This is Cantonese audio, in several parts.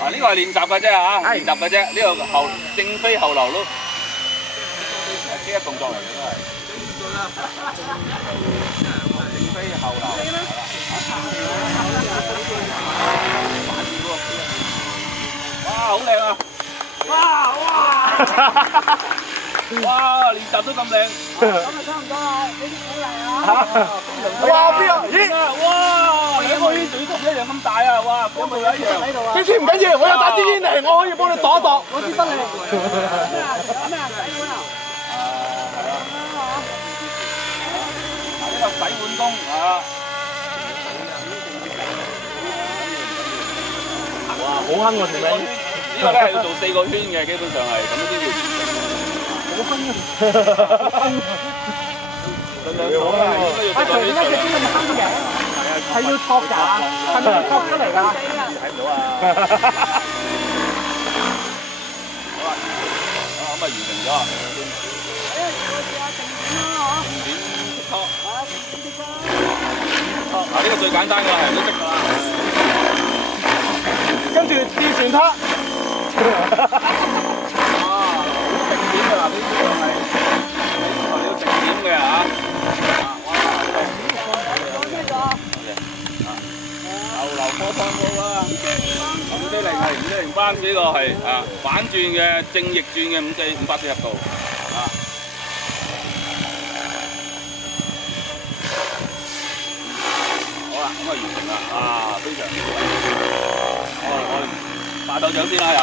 啊，呢個係練習嘅啫嚇，練習嘅啫。呢個後正飛後流都機一動作嚟嘅都係。正飛後流。哇！好靚啊！哇！哇！練習都咁靚。咁啊差唔多啦，俾啲鼓勵啊！哇！邊有？咦！哇！兩個圈仲要同一樣咁大啊！哇！嗰度有一樣。呢次唔緊要，我有打支煙嚟，我可以幫你度一度。我支筆嚟。有咩啊？洗碗啊？係啊。呢個洗碗工啊！哇！好坑喎條尾。呢個咧係要做4個圈嘅，基本上係咁先要。好坑啊！盡量做啦，應該要4個圈。點解佢邊咁坑嘅？係要托㗎，係咪要托出嚟㗎？睇唔到啊！好啦，咁啊完成咗。定點識拖。啊，呢個最簡單㗎，係人都識㗎啦。跟住吊船拖。好定點㗎啦，呢啲就係你要定點嘅嚇。後流波方波啦，540係540班，呢個係反轉嘅正逆轉嘅540度啊。好啦，咁啊完成啦，非常我拍手掌先啦又。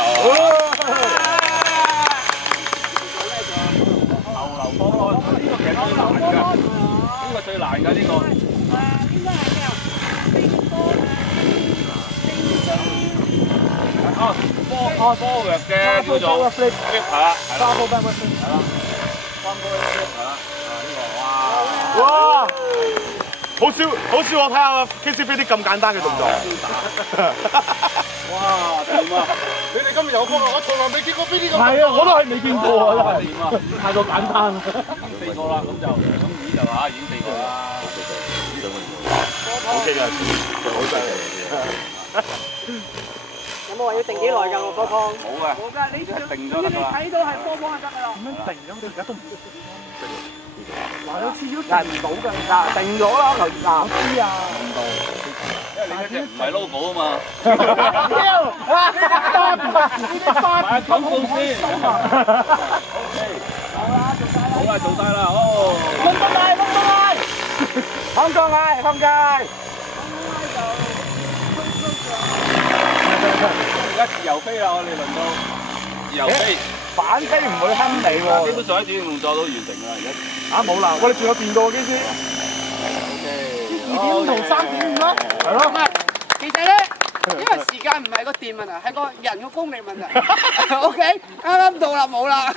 後流波方呢個其實最難㗎，呢個最難㗎呢個。應該係咩啊？波弱嘅叫做 flip 係啦，係啦，哇！好少我睇下 KC 飛啲咁簡單嘅動作。哇！掂啊！你哋今日有功啊！我從來未見過飛啲咁。係啊，我都係未見過啊！真係掂啊！太過簡單啦。4個啦，咁已經就已經4個啦。OK 㗎，好犀利。有冇話要定幾耐㗎個波波？冇嘅，冇㗎，你定咗得㗎啦。睇到係波波就得㗎啦。點樣定咁？你而家都唔話有次要定唔到㗎，嗱定咗啦，嗱我知啊。因為你嗰隻唔係 logo 啊嘛。買廣告先。OK。好啦，做晒啦，哦。放過嚟，放街。而家自由飛啦，我哋輪到自由飛。反飛唔會坑你喎。基本上喺指定動作都完成啦，而家。冇啦，我哋仲有電到機師。2.5同3.5咯。係咯。其實咧，因為時間唔係個電問題，係個人個功力問題。OK，啱啱到啦，冇啦。